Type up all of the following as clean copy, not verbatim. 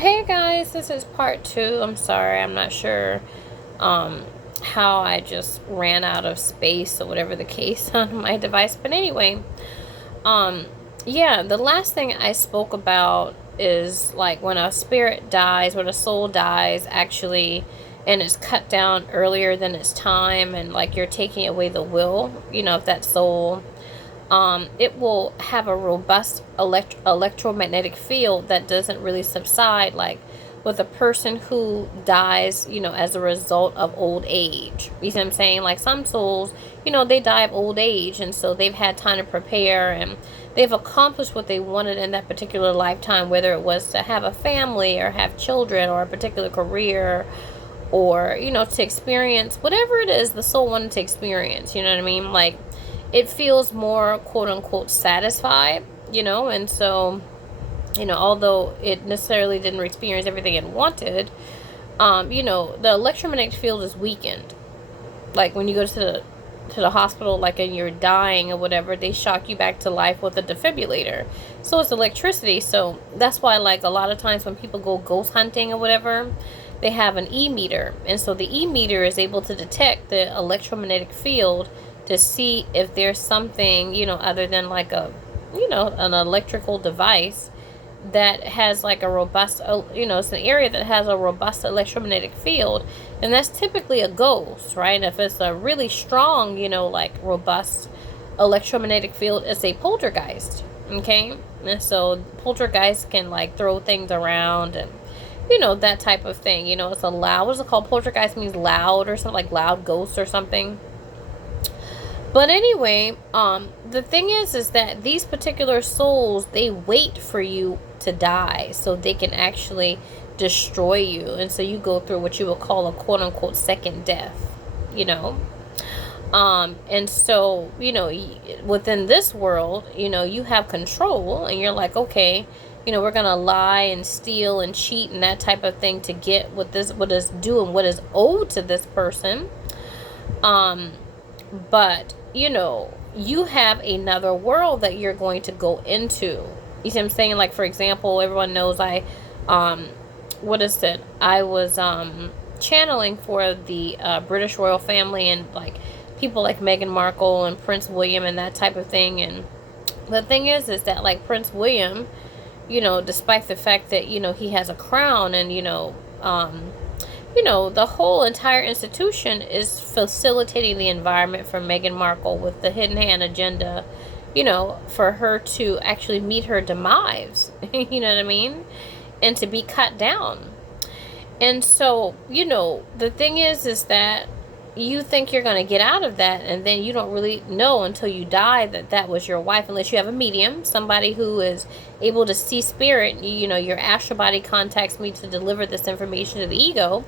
Hey guys, this is part two. I'm sorry, I'm not sure how I just ran out of space or whatever the case on my device. But anyway, um yeah, the last thing I spoke about is like when a spirit dies, when a soul dies actually, and it's cut down earlier than its time, and like you're taking away the will, of that soul. It will have a robust electromagnetic field that doesn't really subside like with a person who dies, as a result of old age. You see what I'm saying? Like some souls, they die of old age, and so they've had time to prepare, and they've accomplished what they wanted in that particular lifetime, whether it was to have a family or have children or a particular career, or to experience whatever it is the soul wanted to experience. You know what I mean? Like, it feels more quote unquote satisfied, and so, although it necessarily didn't experience everything it wanted, the electromagnetic field is weakened. Like when you go to the hospital, like, and you're dying or whatever, they shock you back to life with a defibrillator. So it's electricity. So that's why, like, a lot of times when people go ghost hunting or whatever, they have an e-meter, and so the e-meter is able to detect the electromagnetic field to see if there's something, other than like an electrical device that has like a robust, it's an area that has a robust electromagnetic field, and that's typically a ghost, right? And if it's a really strong, like robust electromagnetic field, it's a poltergeist, okay? And so poltergeist can like throw things around and, that type of thing. It's a loud, what is it called? Poltergeist means loud or something, like loud ghost or something. But anyway, the thing is that these particular souls, they wait for you to die so they can actually destroy you. And so you go through what you would call a quote unquote second death, and so, within this world, you have control, and you're like, okay, we're going to lie and steal and cheat and that type of thing to get what is due and what is owed to this person. But you have another world that you're going to go into. You see what I'm saying? Like, for example, everyone knows I was channeling for the British royal family, and like people like Meghan Markle and Prince William and that type of thing. And the thing is that like Prince William, despite the fact that he has a crown, and the whole entire institution is facilitating the environment for Meghan Markle with the hidden hand agenda, for her to actually meet her demise, you know what I mean? And to be cut down. And so, the thing is that you think you're going to get out of that, and then you don't really know until you die that was your wife, unless you have a medium, somebody who is able to see spirit. Your astral body contacts me to deliver this information to the ego,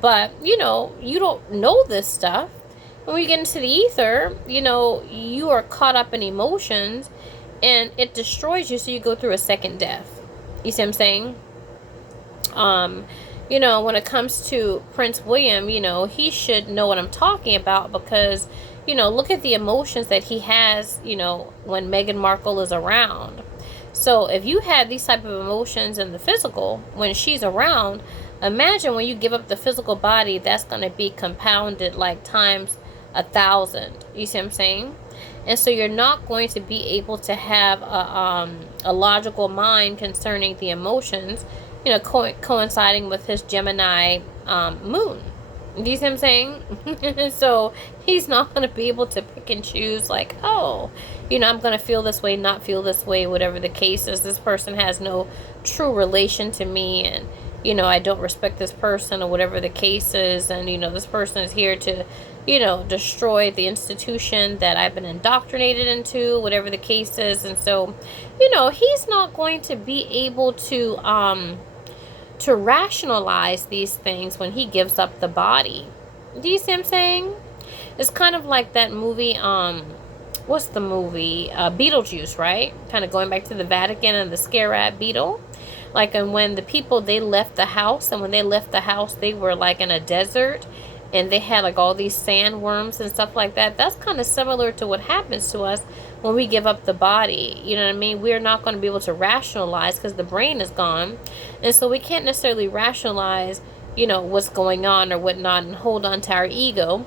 but you don't know this stuff. And when you get into the ether, you are caught up in emotions, and it destroys you, so you go through a second death. You see what I'm saying? When it comes to Prince William, he should know what I'm talking about, because, look at the emotions that he has, when Meghan Markle is around. So if you have these type of emotions in the physical when she's around, imagine when you give up the physical body, that's going to be compounded like times 1,000. You see what I'm saying? And so you're not going to be able to have a logical mind concerning the emotions, coinciding with his Gemini moon. Do you see what I'm saying? So he's not going to be able to pick and choose, like, oh, I'm going to feel this way, not feel this way, whatever the case is. This person has no true relation to me, and, I don't respect this person, or whatever the case is. And, this person is here to, destroy the institution that I've been indoctrinated into, whatever the case is. And so, he's not going to be able to rationalize these things when he gives up the body. Do you see what I'm saying? It's kind of like that movie, what's the movie? Beetlejuice, right? Kind of going back to the Vatican and the scare rat beetle. Like, and when the people, they left the house, and when they left the house, they were like in a desert, and they had like all these sandworms and stuff like that. That's kind of similar to what happens to us when we give up the body. You know what I mean? We're not going to be able to rationalize because the brain is gone. And so we can't necessarily rationalize, what's going on or whatnot and hold on to our ego.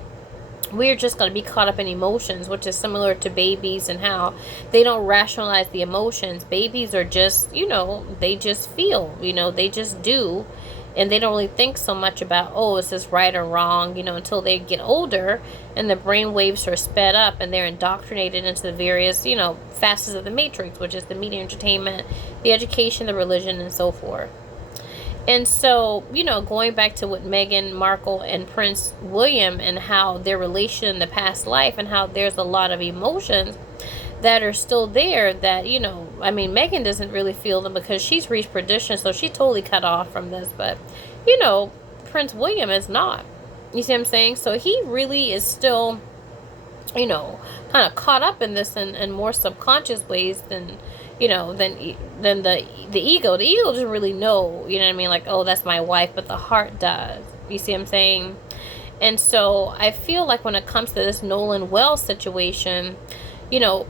We're just going to be caught up in emotions, which is similar to babies and how they don't rationalize the emotions. Babies are just, they just feel, they just do. And they don't really think so much about, oh, is this right or wrong, until they get older and the brain waves are sped up and they're indoctrinated into the various, facets of the matrix, which is the media, entertainment, the education, the religion, and so forth. And so, going back to what Meghan Markle and Prince William and how their relation in the past life and how there's a lot of emotions that are still there that, Meghan doesn't really feel them because she's reached perdition, so she's totally cut off from this. But, Prince William is not. You see what I'm saying? So he really is still, kind of caught up in this in more subconscious ways than the ego. The ego doesn't really know, like, oh, that's my wife, but the heart does. You see what I'm saying? And so I feel like when it comes to this Nolan Wells situation,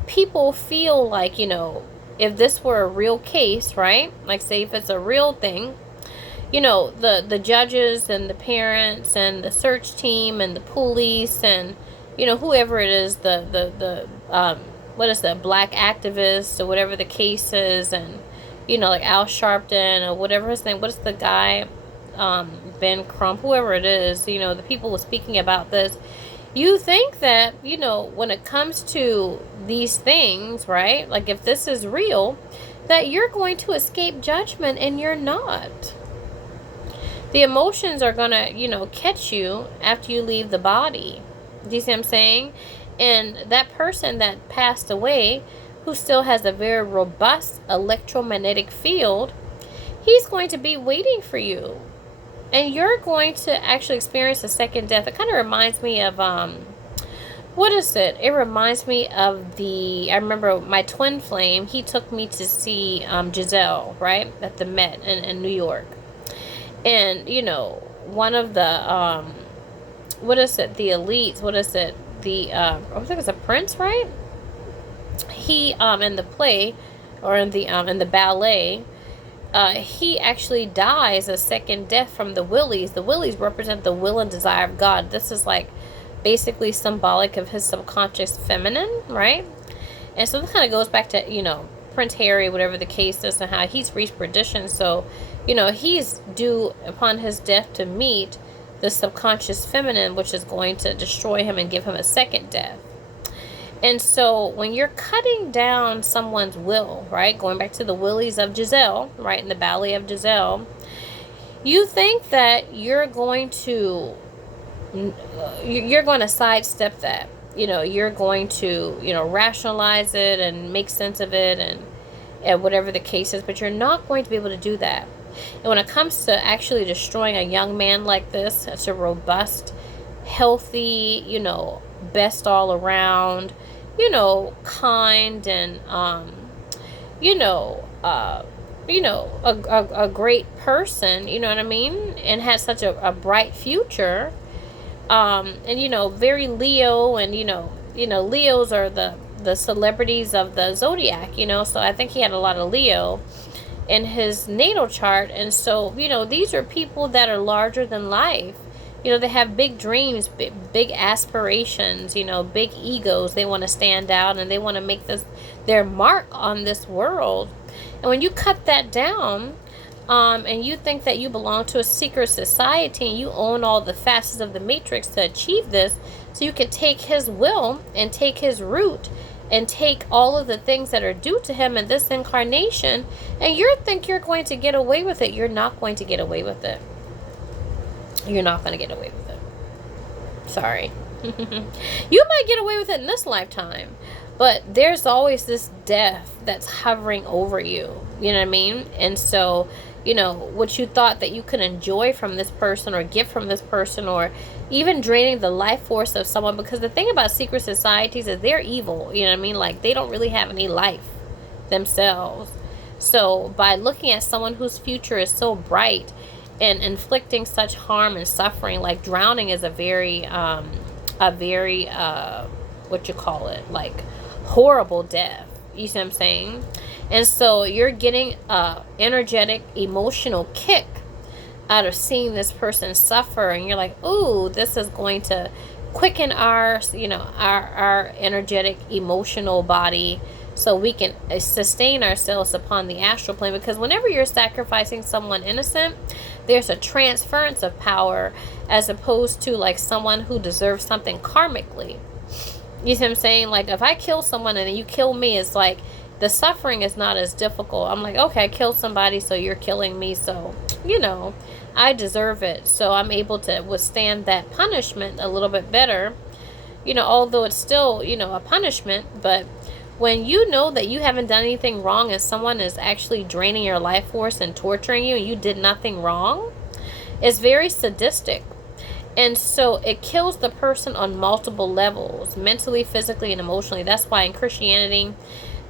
people feel like, if this were a real case, right? Like, say if it's a real thing, the judges and the parents and the search team and the police and, whoever it is, what is that, black activists or whatever the case is, and, like Al Sharpton or whatever his name, what is the guy, Ben Crump, whoever it is, the people were speaking about this. You think that, when it comes to these things, right, like if this is real, that you're going to escape judgment, and you're not. The emotions are going to, catch you after you leave the body. Do you see what I'm saying? And that person that passed away, who still has a very robust electromagnetic field, he's going to be waiting for you. And you're going to actually experience a second death. It kind of reminds me of, what is it? It reminds me of I remember my twin flame, he took me to see Giselle, right? At the Met in New York. And, one of the, what is it? The elites, what is it? I think it's a prince, right? He, in the play, or in the ballet, he actually dies a second death from the willies. The willies represent the will and desire of God. This is like basically symbolic of his subconscious feminine, right? And so this kind of goes back to, Prince Harry, whatever the case is, and how he's reached perdition. So, he's due upon his death to meet the subconscious feminine, which is going to destroy him and give him a second death. And so when you're cutting down someone's will, right, going back to the willies of Giselle, right, in the ballet of Giselle, you think that you're going to sidestep that. You're going to, rationalize it and make sense of it and whatever the case is, but you're not going to be able to do that. And when it comes to actually destroying a young man like this, it's a robust, healthy, best all around, kind and, a great person, you know what I mean? And has such a bright future. And, very Leo, and, Leos are the celebrities of the zodiac, so I think he had a lot of Leo in his natal chart. And so, these are people that are larger than life. They have big dreams, big aspirations, big egos. They want to stand out and they want to make their mark on this world. And when you cut that down, and you think that you belong to a secret society and you own all the facets of the matrix to achieve this, so you can take his will and take his root and take all of the things that are due to him in this incarnation, and you think you're going to get away with it. You're not going to get away with it. You're not going to get away with it. Sorry. You might get away with it in this lifetime, but there's always this death that's hovering over you. You know what I mean? And so, what you thought that you could enjoy from this person or get from this person, or even draining the life force of someone, because the thing about secret societies is they're evil. You know what I mean? Like, they don't really have any life themselves. So by looking at someone whose future is so bright and inflicting such harm and suffering, like drowning is a very what you call it, like horrible death. You see what I'm saying? And so you're getting a energetic, emotional kick out of seeing this person suffer, and you're like, ooh, this is going to quicken our, our energetic, emotional body, so we can sustain ourselves upon the astral plane. Because whenever you're sacrificing someone innocent, there's a transference of power, as opposed to like someone who deserves something karmically. You see what I'm saying? Like, if I kill someone and then you kill me, it's like the suffering is not as difficult. I'm like, okay, I killed somebody, so you're killing me, so I deserve it, so I'm able to withstand that punishment a little bit better, although it's still, a punishment. But when you know that you haven't done anything wrong and someone is actually draining your life force and torturing you and you did nothing wrong, it's very sadistic. And so it kills the person on multiple levels, mentally, physically, and emotionally. That's why in Christianity,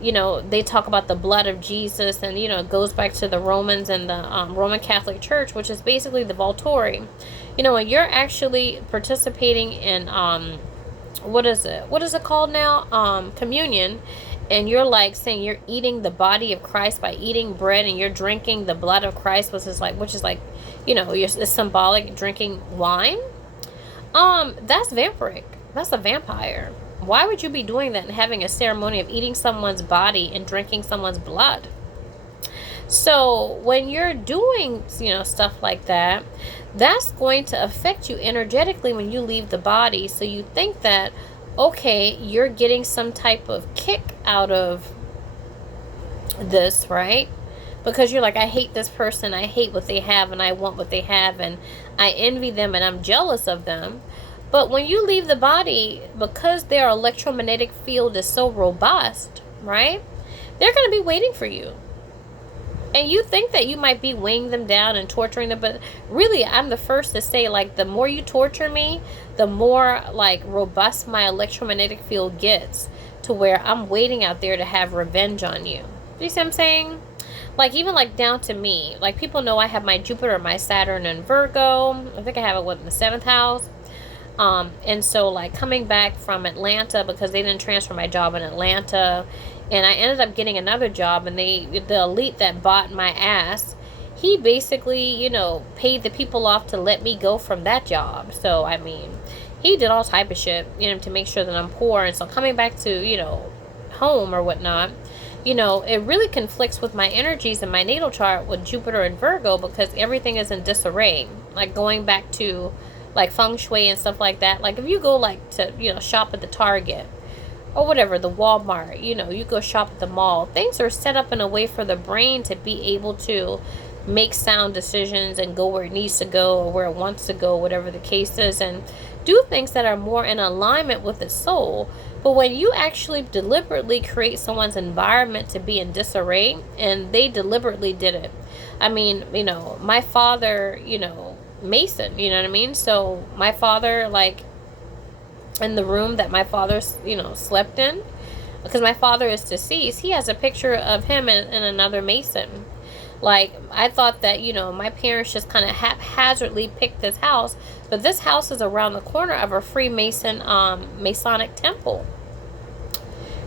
they talk about the blood of Jesus, and, it goes back to the Romans and the Roman Catholic Church, which is basically the Volturi. When you're actually participating in, what is it called now? Communion. And you're like saying you're eating the body of Christ by eating bread, and you're drinking the blood of Christ, which is like, you're symbolic drinking wine. That's vampiric. That's a vampire. Why would you be doing that and having a ceremony of eating someone's body and drinking someone's blood? So when you're doing, stuff like that, that's going to affect you energetically when you leave the body. So you think that, okay, you're getting some type of kick out of this, right? Because you're like, I hate this person, I hate what they have, and I want what they have, and I envy them, and I'm jealous of them. But when you leave the body, because their electromagnetic field is so robust, right, they're going to be waiting for you. And you think that you might be weighing them down and torturing them, but really, I'm the first to say, like, the more you torture me, the more, like, robust my electromagnetic field gets, to where I'm waiting out there to have revenge on you. You see what I'm saying? Like, even, like, down to me. Like, people know I have my Jupiter, my Saturn, and Virgo. I think I have it in the 7th house. And so, like, coming back from Atlanta, because they didn't transfer my job in Atlanta, and I ended up getting another job, and the elite that bought my ass, he basically, paid the people off to let me go from that job. So, I mean, he did all type of shit, to make sure that I'm poor. And so coming back to, home or whatnot, it really conflicts with my energies in my natal chart with Jupiter and Virgo, because everything is in disarray. Like, going back to, like, feng shui and stuff like that. Like, if you go, like, to, shop at the Target or whatever, the Walmart, you go shop at the mall, things are set up in a way for the brain to be able to make sound decisions and go where it needs to go or where it wants to go, whatever the case is, and do things that are more in alignment with the soul. But when you actually deliberately create someone's environment to be in disarray, and they deliberately did it. I mean, my father, Mason, you know what I mean? So my father, like, in the room that my father, slept in, because my father is deceased, he has a picture of him and another Mason. Like, I thought that, my parents just kind of haphazardly picked this house, but this house is around the corner of a Freemason, Masonic temple.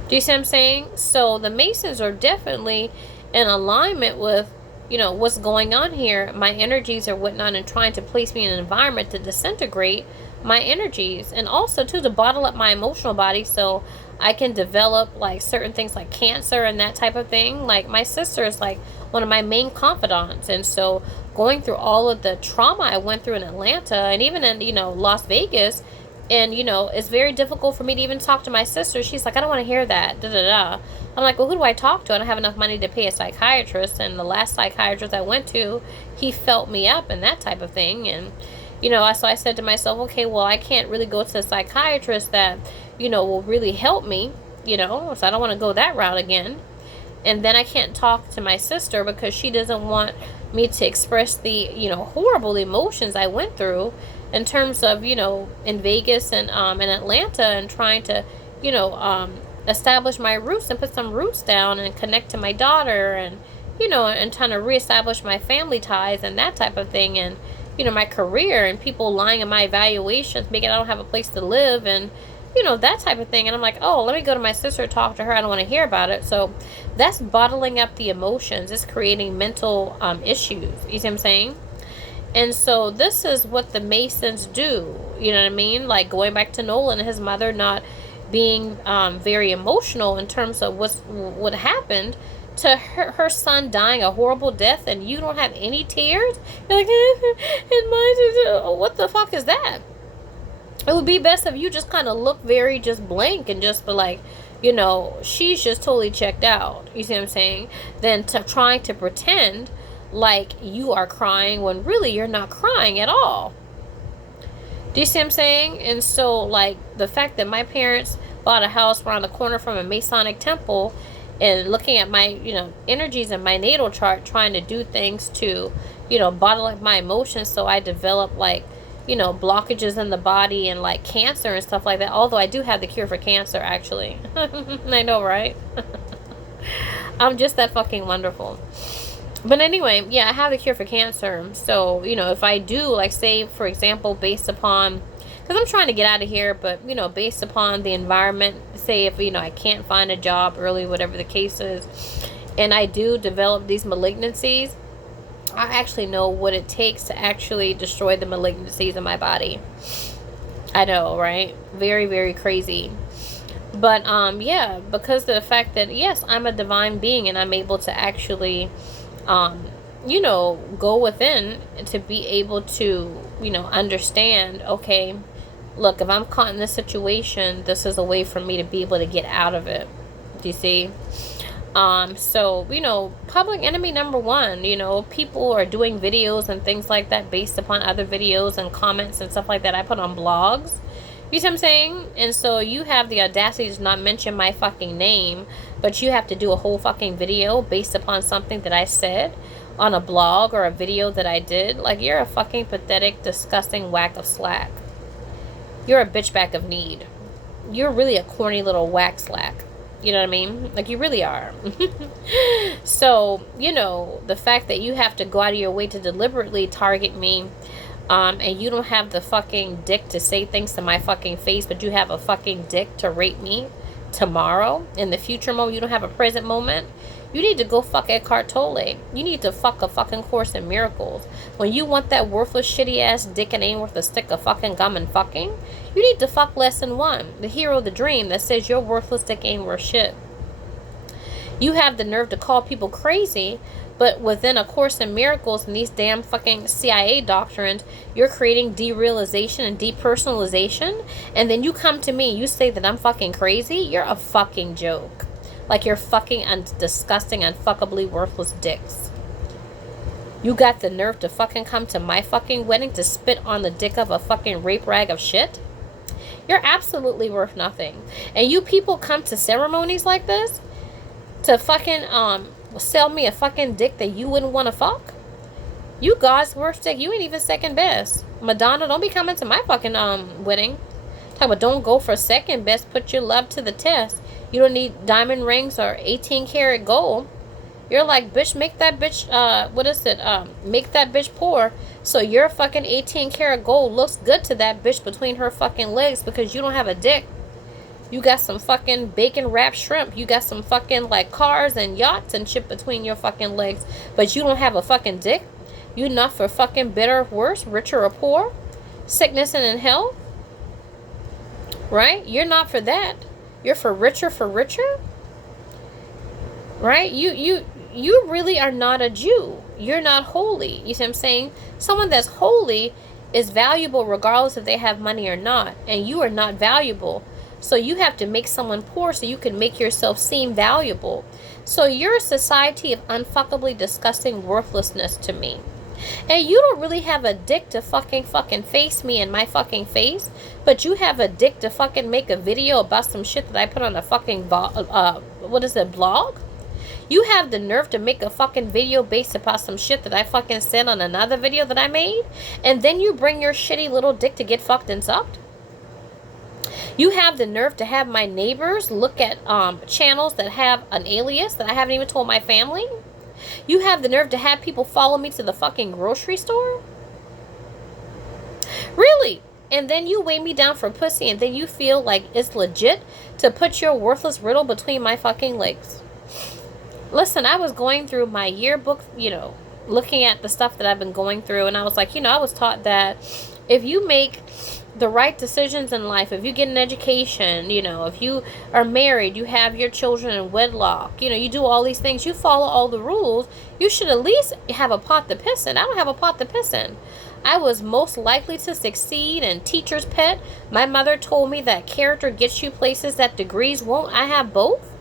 Do you see what I'm saying? So the Masons are definitely in alignment with, what's going on here. My energies are whatnot, and trying to place me in an environment to disintegrate my energies, and also too to bottle up my emotional body so I can develop, like, certain things like cancer and that type of thing. Like, my sister is like one of my main confidants, and so going through all of the trauma I went through in Atlanta and even in Las Vegas, and it's very difficult for me to even talk to my sister. She's like, I don't want to hear that, da da da. I'm like, well, who do I talk to? I don't have enough money to pay a psychiatrist, and the last psychiatrist I went to, he felt me up and that type of thing. And so I said to myself, okay, well, I can't really go to a psychiatrist that, will really help me, so I don't want to go that route again. And then I can't talk to my sister because she doesn't want me to express the, horrible emotions I went through in terms of, in Vegas and in Atlanta, and trying to, establish my roots and put some roots down and connect to my daughter, and, and trying to reestablish my family ties and that type of thing. And, my career, and people lying in my evaluations, making I don't have a place to live, and, you know, that type of thing. And I'm like, oh, let me go to my sister, talk to her. I don't want to hear about it. So that's bottling up the emotions. It's creating mental issues. You see what I'm saying? And so this is what the Masons do. You know what I mean? Like going back to Nolan and his mother not being very emotional in terms of what happened to her son dying a horrible death, and you don't have any tears. You're like, and mine, what the fuck is that? It would be best if you just kind of look very just blank and just be like, you know, she's just totally checked out. You see what I'm saying? Than to trying to pretend like you are crying when really you're not crying at all. Do you see what I'm saying? And so, like, the fact that my parents bought a house around the corner from a Masonic temple, and looking at my, you know, energies in my natal chart, trying to do things to, you know, bottle up my emotions, so I develop, like, you know, blockages in the body and, like, cancer and stuff like that. Although I do have the cure for cancer, actually. I know, right? I'm just that fucking wonderful. But anyway, yeah, I have the cure for cancer. So, you know, if I do, like, say, for example, based upon, because I'm trying to get out of here, but, you know, based upon the environment, say if, you know, I can't find a job early, whatever the case is, and I do develop these malignancies, I actually know what it takes to actually destroy the malignancies in my body. I know, right? Very, very crazy. But, yeah, because of the fact that, yes, I'm a divine being and I'm able to actually, you know, go within to be able to, you know, understand, okay, look, if I'm caught in this situation, this is a way for me to be able to get out of it. Do you see? So, you know, public enemy number one, you know, people are doing videos and things like that based upon other videos and comments and stuff like that I put on blogs. You see what I'm saying? And so you have the audacity to not mention my fucking name, but you have to do a whole fucking video based upon something that I said on a blog or a video that I did. Like, you're a fucking pathetic, disgusting whack of slack. You're a bitch bag of need. You're really a corny little whack slack. You know what I mean? Like, you really are. So, you know, the fact that you have to go out of your way to deliberately target me, and you don't have the fucking dick to say things to my fucking face, but you have a fucking dick to rape me tomorrow, in the future moment, you don't have a present moment. You need to go fuck Eckhart Tolle. You need to fuck a fucking Course in Miracles. When you want that worthless, shitty ass dick and ain't worth a stick of fucking gum and fucking, you need to fuck Lesson 1, the hero of the dream that says your worthless dick ain't worth shit. You have the nerve to call people crazy, but within A Course in Miracles and these damn fucking CIA doctrines, you're creating derealization and depersonalization, and then you come to me, you say that I'm fucking crazy? You're a fucking joke. Like, you're fucking disgusting, unfuckably worthless dicks. You got the nerve to fucking come to my fucking wedding to spit on the dick of a fucking rape rag of shit? You're absolutely worth nothing. And you people come to ceremonies like this to fucking sell me a fucking dick that you wouldn't want to fuck? You God's worst dick. You ain't even second best. Madonna, don't be coming to my fucking wedding. Talk about don't go for second best. Put your love to the test. You don't need diamond rings or 18 karat gold. You're like, bitch, make that bitch, make that bitch poor so your fucking 18 karat gold looks good to that bitch between her fucking legs because you don't have a dick. You got some fucking bacon wrapped shrimp. You got some fucking, like, cars and yachts and shit between your fucking legs, but you don't have a fucking dick. You not for fucking better or worse, richer or poor, sickness and in health, right? You're not for that. You're for richer, right? You really are not a Jew. You're not holy. You see what I'm saying? Someone that's holy is valuable regardless if they have money or not, and you are not valuable. So you have to make someone poor so you can make yourself seem valuable. So you're a society of unfuckably disgusting worthlessness to me. And you don't really have a dick to fucking face me in my fucking face, but you have a dick to fucking make a video about some shit that I put on a fucking blog? You have the nerve to make a fucking video based upon some shit that I fucking said on another video that I made, and then you bring your shitty little dick to get fucked and sucked? You have the nerve to have my neighbors look at channels that have an alias that I haven't even told my family? You have the nerve to have people follow me to the fucking grocery store? Really? And then you weigh me down for pussy, and then you feel like it's legit to put your worthless riddle between my fucking legs. Listen, I was going through my yearbook, looking at the stuff that I've been going through, and I was like, I was taught that if you make the right decisions in life, if you get an education, if you are married, you have your children in wedlock, you do all these things, you follow all the rules, you should at least have a pot to piss in. I don't have a pot to piss in. I was most likely to succeed and teacher's pet. My mother told me that character gets you places that degrees won't. I have both.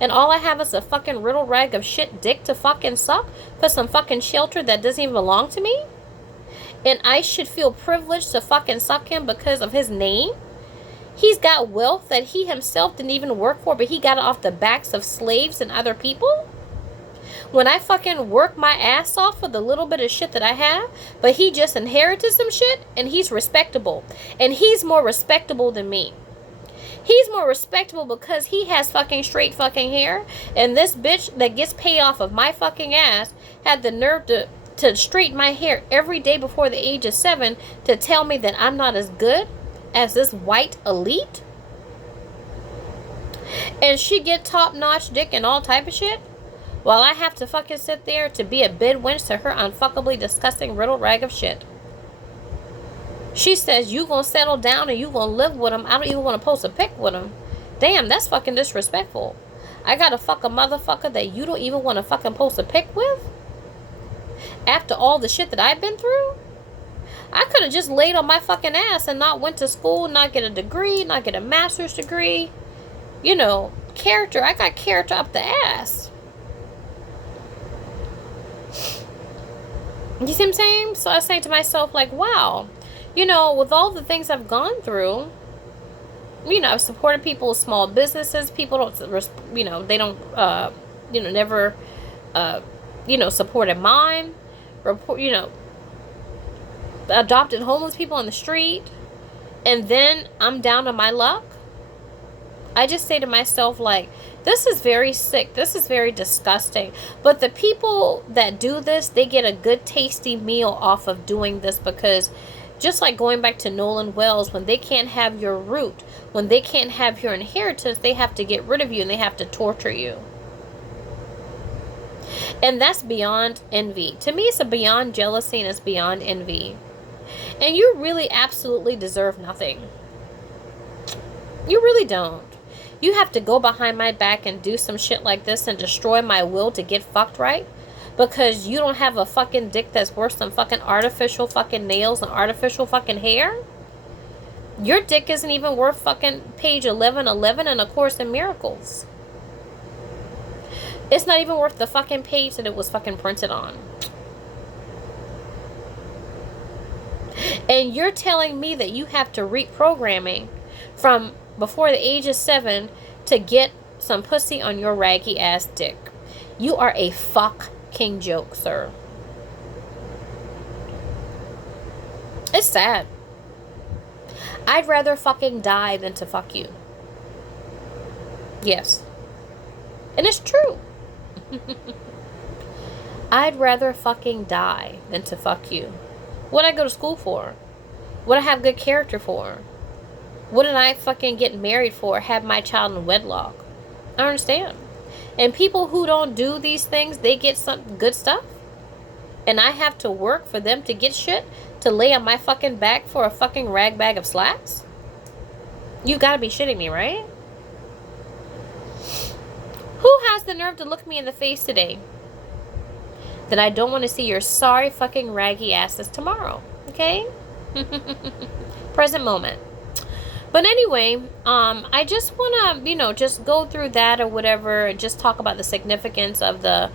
And all I have is a fucking riddle rag of shit dick to fucking suck for some fucking shelter that doesn't even belong to me. And I should feel privileged to fucking suck him because of his name. He's got wealth that he himself didn't even work for, but he got it off the backs of slaves and other people. When I fucking work my ass off for the little bit of shit that I have, but he just inherited some shit, and he's respectable. And he's more respectable than me. He's more respectable because he has fucking straight fucking hair, and this bitch that gets paid off of my fucking ass had the nerve to straighten my hair every day before the age of 7 to tell me that I'm not as good as this white elite. And she get top-notch dick and all type of shit, while I have to fucking sit there to be a bed wench to her unfuckably disgusting riddle rag of shit. She says you gonna settle down and you gonna live with him. I don't even want to post a pic with him. Damn, that's fucking disrespectful. I gotta fuck a motherfucker that you don't even want to fucking post a pic with? After all the shit that I've been through? I could have just laid on my fucking ass and not went to school, not get a degree, not get a master's degree. Character. I got character up the ass. You see what I'm saying? So I was saying to myself, like, wow, with all the things I've gone through, I've supported people with small businesses. People don't, they don't, never, supported mine. Adopted homeless people on the street. And then I'm down on my luck. I just say to myself, like, this is very sick. This is very disgusting. But the people that do this, they get a good tasty meal off of doing this, because just like going back to Nolan Wells, when they can't have your root, when they can't have your inheritance, they have to get rid of you and they have to torture you. And that's beyond envy. To me, it's a beyond jealousy and it's beyond envy. And you really absolutely deserve nothing. You really don't. You have to go behind my back and do some shit like this and destroy my will to get fucked right? Because you don't have a fucking dick that's worse than fucking artificial fucking nails and artificial fucking hair? Your dick isn't even worth fucking page 1111 in A Course in Miracles. It's not even worth the fucking page that it was fucking printed on. And you're telling me that you have to reprogramming from before the age of 7 to get some pussy on your raggy ass dick. You are a fucking joke, sir. It's sad. I'd rather fucking die than to fuck you. Yes. And it's true. I'd rather fucking die than to fuck you. What did I go to school for? What did I have good character for? What did I fucking get married for? Have my child in wedlock? I don't understand. And people who don't do these things, they get some good stuff. And I have to work for them to get shit to lay on my fucking back for a fucking rag bag of slacks? You gotta be shitting me, right? Who has the nerve to look me in the face today that I don't want to see your sorry fucking raggy asses tomorrow? Okay? Present moment. But anyway, I just want to, just go through that or whatever and just talk about the significance of the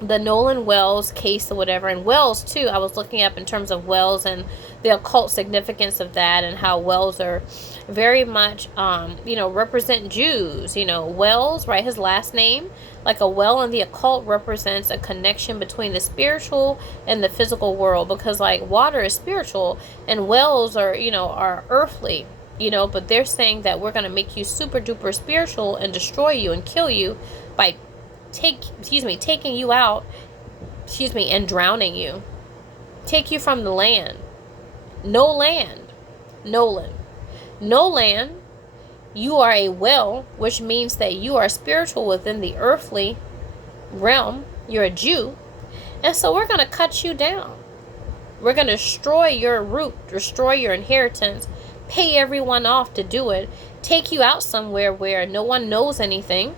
Nolan Wells case or whatever. And Wells, too, I was looking up in terms of Wells and the occult significance of that and how Wells are very much, represent Jews. Wells, right, his last name, like a well in the occult represents a connection between the spiritual and the physical world, because like water is spiritual and wells are, are earthly, but they're saying that we're going to make you super duper spiritual and destroy you and kill you by taking you out, and drowning you. Take you from the land. No land. Nolan. No land. You are a well, which means that you are spiritual within the earthly realm. You're a Jew. And so we're going to cut you down. We're going to destroy your root, destroy your inheritance, pay everyone off to do it, take you out somewhere where no one knows anything.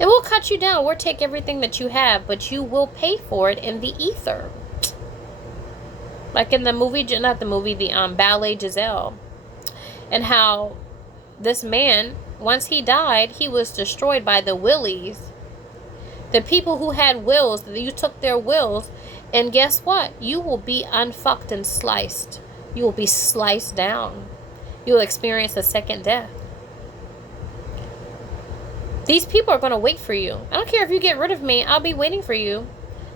And we'll cut you down. We'll take everything that you have, but you will pay for it in the ether. Like in the movie, not the movie, the ballet Giselle. And how this man, once he died, he was destroyed by the willies. The people who had wills, you took their wills, and guess what? You will be unfucked and sliced. You will be sliced down. You will experience a second death. These people are going to wait for you. I don't care if you get rid of me. I'll be waiting for you.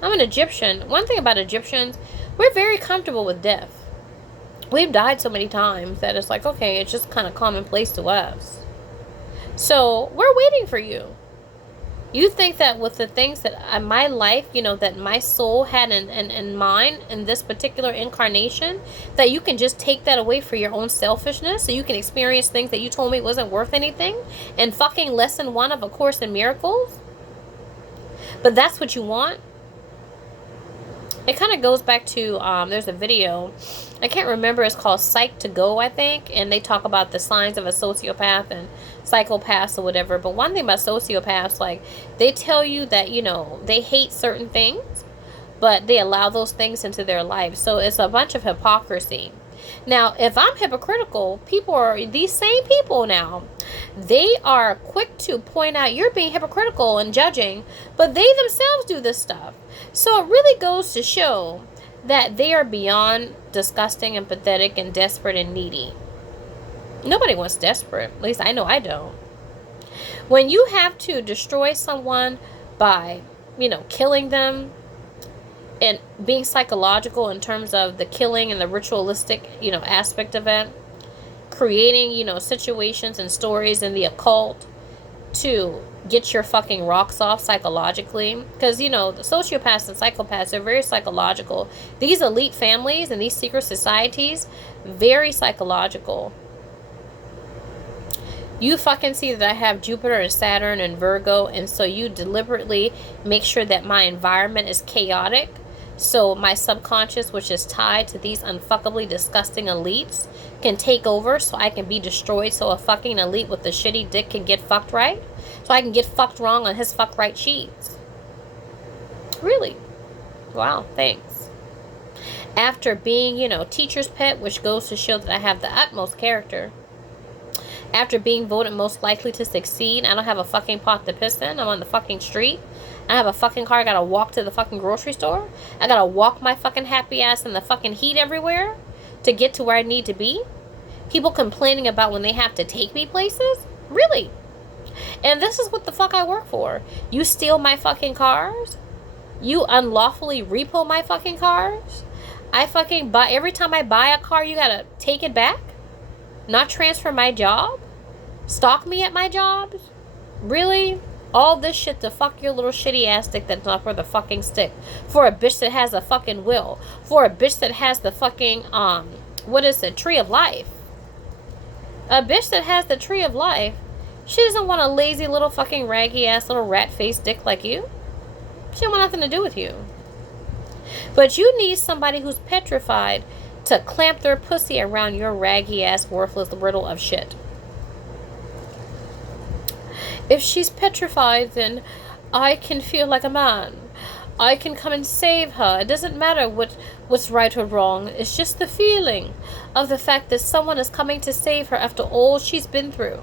I'm an Egyptian. One thing about Egyptians, we're very comfortable with death. We've died so many times that it's like, okay, it's just kind of commonplace to us. So we're waiting for you. You think that with the things that my life, that my soul had in mind in this particular incarnation, that you can just take that away for your own selfishness, so you can experience things that you told me wasn't worth anything, and fucking lesson 1 of A Course in Miracles? But that's what you want? It kind of goes back to, there's a video, I can't remember, it's called Psych to Go, I think, and they talk about the signs of a sociopath and psychopaths or whatever. But one thing about sociopaths, like, they tell you that, they hate certain things, but they allow those things into their life. So it's a bunch of hypocrisy. Now, if I'm hypocritical, these same people now, they are quick to point out you're being hypocritical and judging, but they themselves do this stuff. So it really goes to show that they are beyond disgusting and pathetic and desperate and needy. Nobody wants desperate. At least I know I don't. When you have to destroy someone by, killing them, and being psychological in terms of the killing and the ritualistic, aspect of it, creating, situations and stories in the occult to get your fucking rocks off psychologically. Because, the sociopaths and psychopaths are very psychological. These elite families and these secret societies, very psychological. You fucking see that I have Jupiter and Saturn and Virgo, and so you deliberately make sure that my environment is chaotic. So my subconscious, which is tied to these unfuckably disgusting elites, can take over so I can be destroyed, so a fucking elite with a shitty dick can get fucked right. So I can get fucked wrong on his fuck right sheets. Really? Wow, thanks. After being, teacher's pet, which goes to show that I have the utmost character. After being voted most likely to succeed, I don't have a fucking pot to piss in. I'm on the fucking street. I have a fucking car. I gotta walk to the fucking grocery store. I gotta walk my fucking happy ass in the fucking heat everywhere to get to where I need to be. People complaining about when they have to take me places? Really? And this is what the fuck I work for. You steal my fucking cars? You unlawfully repo my fucking cars? I fucking buy, every time I buy a car, you gotta take it back? Not transfer my job? Stalk me at my jobs? Really? All this shit to fuck your little shitty ass dick that's not for the fucking stick. For a bitch that has a fucking will. For a bitch that has the fucking, tree of life. A bitch that has the tree of life, she doesn't want a lazy little fucking raggy ass little rat-faced dick like you. She don't want nothing to do with you. But you need somebody who's petrified to clamp their pussy around your raggy ass worthless riddle of shit. If she's petrified, then I can feel like a man. I can come and save her. It doesn't matter what's right or wrong. It's just the feeling of the fact that someone is coming to save her after all she's been through.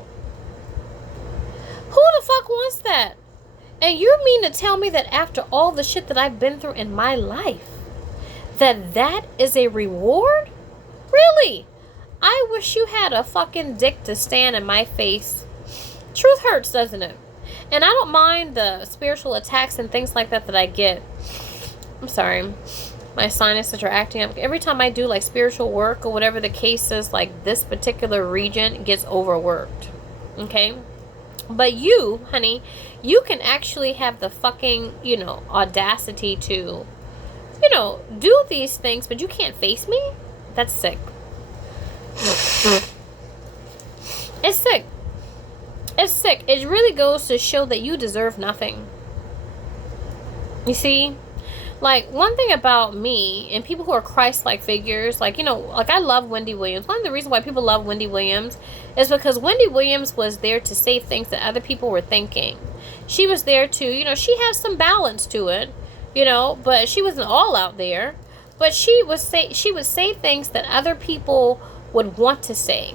Who the fuck wants that? And you mean to tell me that after all the shit that I've been through in my life, that is a reward? Really? I wish you had a fucking dick to stand in my face. Truth hurts, doesn't it? And I don't mind the spiritual attacks and things like that I get. I'm sorry. My sinuses are acting up. Every time I do like spiritual work or whatever the case is, like this particular region gets overworked. Okay? But you, honey, you can actually have the fucking, audacity to, do these things, but you can't face me. That's sick. It's sick. It's sick. It really goes to show that you deserve nothing. You see? Like, one thing about me and people who are Christ-like figures, like, you know, like, I love Wendy Williams. One of the reasons why people love Wendy Williams is because Wendy Williams was there to say things that other people were thinking. She was there to, you know, she has some balance to it, you know, but she wasn't all out there. But she would say things that other people would want to say.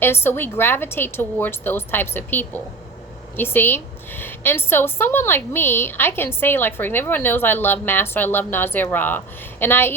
And so we gravitate towards those types of people. You see? And so someone like me, I can say, like, for example, everyone knows I love Master, I love Nazir Ra. And I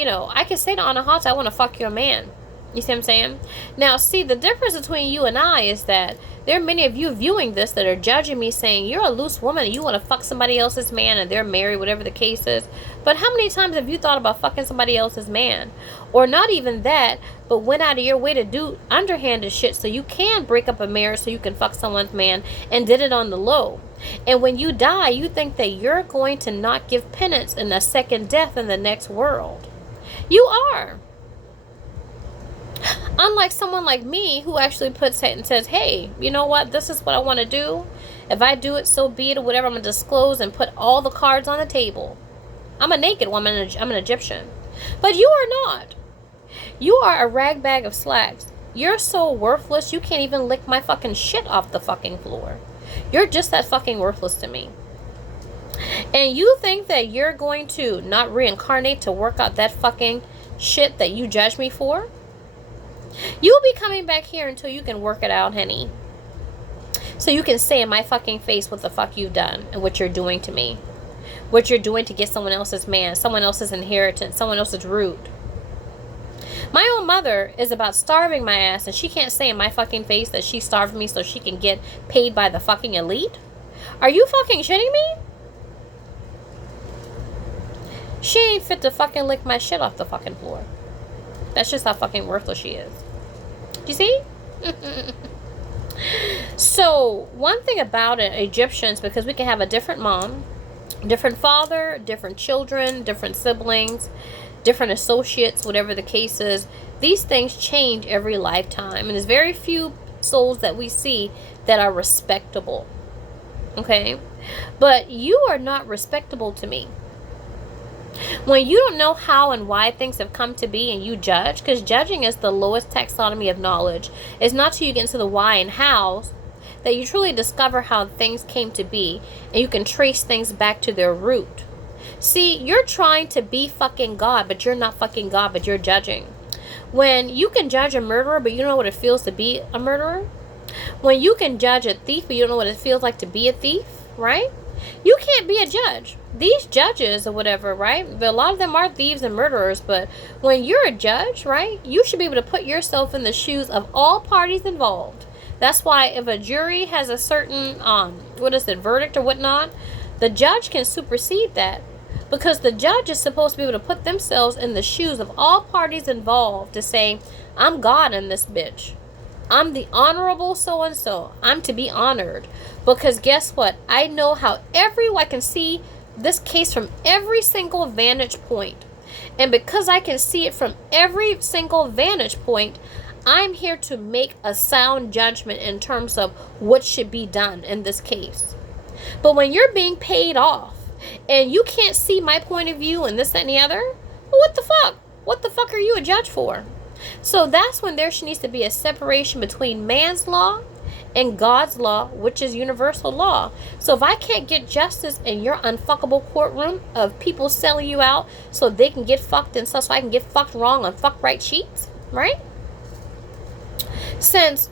can say to Anahata, I want to fuck your man. You see what I'm saying? Now, see, the difference between you and I is that there are many of you viewing this that are judging me, saying you're a loose woman and you want to fuck somebody else's man and they're married, whatever the case is. But how many times have you thought about fucking somebody else's man? Or not even that, but went out of your way to do underhanded shit so you can break up a marriage so you can fuck someone's man, and did it on the low. And when you die, you think that you're going to not give penance in a second death in the next world. You are. Unlike someone like me who actually puts it and says, hey, you know what? This is what I want to do. If I do it, so be it, or whatever. I'm going to disclose and put all the cards on the table. I'm a naked woman. I'm an Egyptian. But you are not. You are a rag bag of slacks. You're so worthless, you can't even lick my fucking shit off the fucking floor. You're just that fucking worthless to me. And you think that you're going to not reincarnate to work out that fucking shit that you judge me for? You'll be coming back here until you can work it out, honey. So you can say in my fucking face what the fuck you've done and what you're doing to me. What you're doing to get someone else's man, someone else's inheritance, someone else's root. My own mother is about starving my ass, and she can't say in my fucking face that she starved me so she can get paid by the fucking elite. Are you fucking shitting me? She ain't fit to fucking lick my shit off the fucking floor. That's just how fucking worthless she is. You see? So, one thing about it, Egyptians, because we can have a different mom, different father, different children, different siblings, different associates, whatever the case is, these things change every lifetime. And there's very few souls that we see that are respectable. Okay? But you are not respectable to me. When you don't know how and why things have come to be and you judge, because judging is the lowest taxonomy of knowledge. It's not till you get into the why and hows that you truly discover how things came to be, and you can trace things back to their root. See, you're trying to be fucking God, but you're not fucking God, but you're judging. When you can judge a murderer, but you don't know what it feels to be a murderer. When you can judge a thief, but you don't know what it feels like to be a thief, right? You can't be a judge. These judges or whatever, right? A lot of them are thieves and murderers, but when you're a judge, right, you should be able to put yourself in the shoes of all parties involved. That's why if a jury has a certain, verdict or whatnot, the judge can supersede that. Because the judge is supposed to be able to put themselves in the shoes of all parties involved to say, I'm God in this bitch. I'm the honorable so-and-so. I'm to be honored. Because guess what? I know how I can see this case from every single vantage point. And because I can see it from every single vantage point, I'm here to make a sound judgment in terms of what should be done in this case. But when you're being paid off, and you can't see my point of view and this, that, and the other, well, what the fuck? What the fuck are you a judge for? So that's when there needs to be a separation between man's law and God's law, which is universal law. So if I can't get justice in your unfuckable courtroom of people selling you out so they can get fucked and stuff, so I can get fucked wrong on fuck right sheets, right? Since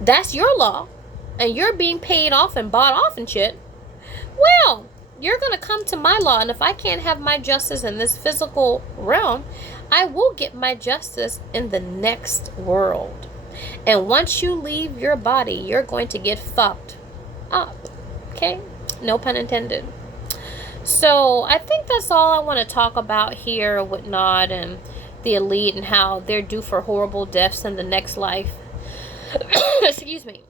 that's your law and you're being paid off and bought off and shit, well, you're going to come to my law, and if I can't have my justice in this physical realm, I will get my justice in the next world. And once you leave your body, you're going to get fucked up. Okay? No pun intended. So, I think that's all I want to talk about here with Nod and the elite and how they're due for horrible deaths in the next life. Excuse me.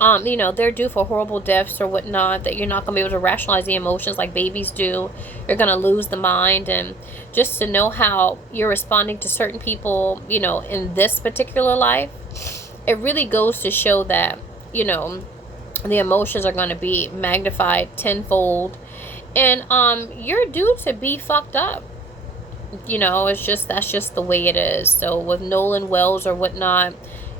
You know, they're due for horrible deaths or whatnot, that you're not going to be able to rationalize the emotions like babies do. You're going to lose the mind. And just to know how you're responding to certain people, you know, in this particular life, it really goes to show that, you know, the emotions are going to be magnified tenfold. And you're due to be fucked up. You know, it's just, that's just the way it is. So with Nolan Wells or whatnot,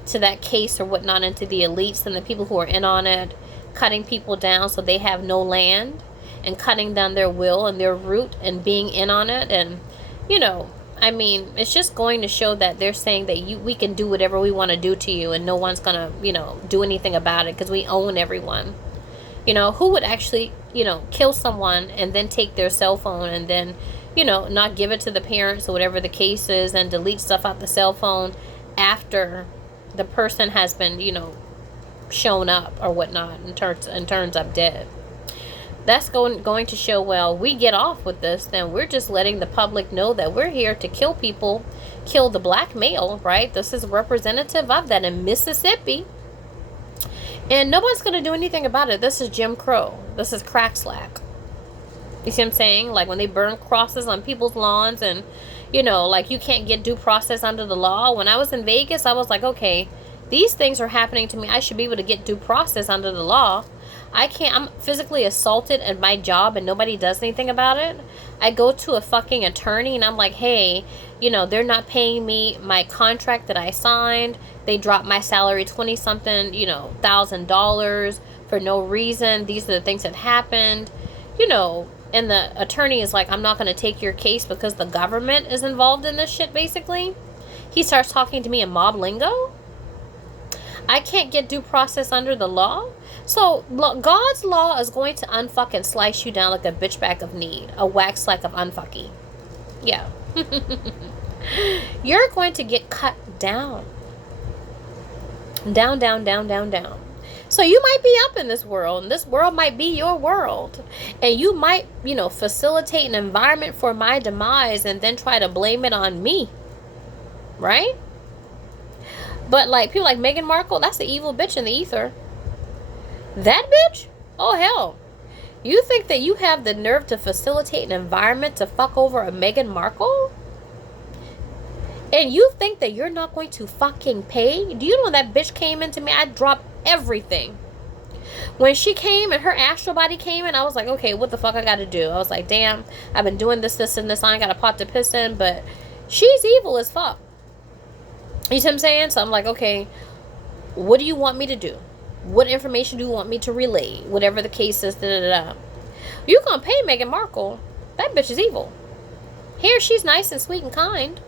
to that case or whatnot, into the elites and the people who are in on it, cutting people down so they have no land, and cutting down their will and their root and being in on it. And, you know, I mean, it's just going to show that they're saying that we can do whatever we want to do to you and no one's going to, you know, do anything about it because we own everyone. You know, who would actually, you know, kill someone and then take their cell phone and then, you know, not give it to the parents or whatever the case is, and delete stuff out the cell phone after the person has been, you know, shown up or whatnot and turns up dead. That's going to show, well, we get off with this, then we're just letting the public know that we're here to kill people, kill the black male, right? This is representative of that in Mississippi. And nobody's going to do anything about it. This is Jim Crow. This is crack slack. You see what I'm saying? Like when they burn crosses on people's lawns and, you know, like you can't get due process under the law. When I was in Vegas, I was like, okay, these things are happening to me. I should be able to get due process under the law. I can't, I'm physically assaulted at my job and nobody does anything about it. I go to a fucking attorney and I'm like, hey, you know, they're not paying me my contract that I signed. They dropped my salary 20 something, you know, $1,000 for no reason. These are the things that happened, you know. And the attorney is like, I'm not going to take your case because the government is involved in this shit, basically. He starts talking to me in mob lingo. I can't get due process under the law. So God's law is going to unfucking slice you down like a bitch bag of need. A wax slack of unfucky. Yeah. You're going to get cut down. Down, down, down, down, down. So you might be up in this world, and this world might be your world. And you might, you know, facilitate an environment for my demise and then try to blame it on me. Right? But like people like Meghan Markle, that's the evil bitch in the ether. That bitch? Oh hell. You think that you have the nerve to facilitate an environment to fuck over a Meghan Markle? And you think that you're not going to fucking pay? Do you know when that bitch came into me, I dropped everything. When she came and her astral body came and I was like, okay, what the fuck I gotta do? I was like, damn, I've been doing this, and this. I ain't got a pot to piss in, but she's evil as fuck. You see what I'm saying? So I'm like, okay, what do you want me to do? What information do you want me to relay? Whatever the case is, You gonna pay Meghan Markle. That bitch is evil. Here, she's nice and sweet and kind.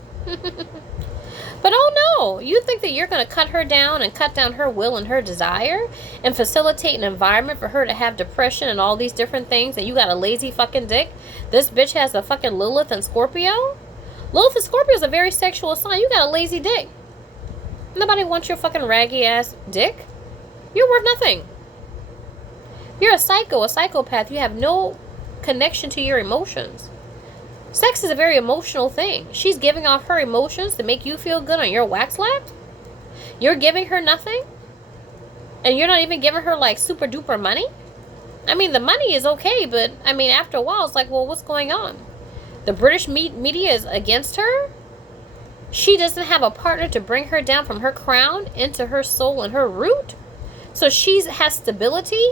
But oh no, you think that you're going to cut her down and cut down her will and her desire and facilitate an environment for her to have depression and all these different things, and you got a lazy fucking dick? This bitch has a fucking Lilith and Scorpio. Lilith and Scorpio is a very sexual sign. You got a lazy dick. Nobody wants your fucking raggy ass dick. You're worth nothing. You're a psycho, a psychopath. You have no connection to your emotions. Sex is a very emotional thing. She's giving off her emotions to make you feel good on your wax lap. You're giving her nothing. And you're not even giving her like super duper money. I mean, the money is okay, but I mean, after a while, it's like, well, what's going on? The British media is against her. She doesn't have a partner to bring her down from her crown into her soul and her root. So she has stability.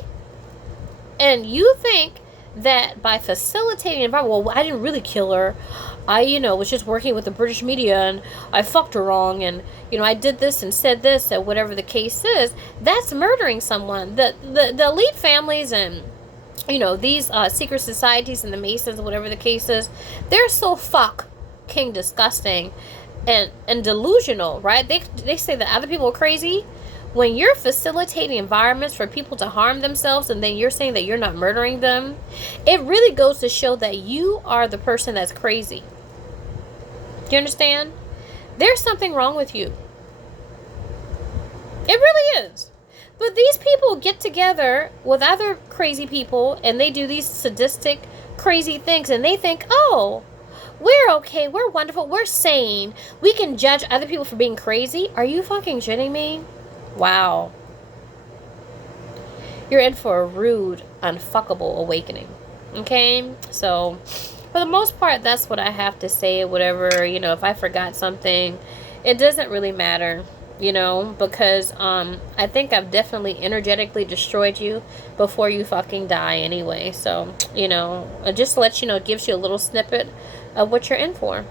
And you think that by facilitating an environment, well, I didn't really kill her. I, was just working with the British media and I fucked her wrong and, I did this and said this and whatever the case is. That's murdering someone. The elite families and, these secret societies and the Masons, whatever the case is, they're so fucking disgusting and delusional, right? They say that other people are crazy. When you're facilitating environments for people to harm themselves and then you're saying that you're not murdering them, it really goes to show that you are the person that's crazy. Do you understand? There's something wrong with you. It really is. But these people get together with other crazy people and they do these sadistic, crazy things and they think, oh, we're okay, we're wonderful, we're sane. We can judge other people for being crazy. Are you fucking shitting me? Wow. you're in for a rude, unfuckable awakening. Okay? So, for the most part, that's what I have to say. Whatever, you know, if I forgot something, it doesn't really matter, you know, because I think I've definitely energetically destroyed you before you fucking die anyway. So, you know, just to let you know, it gives you a little snippet of what you're in for.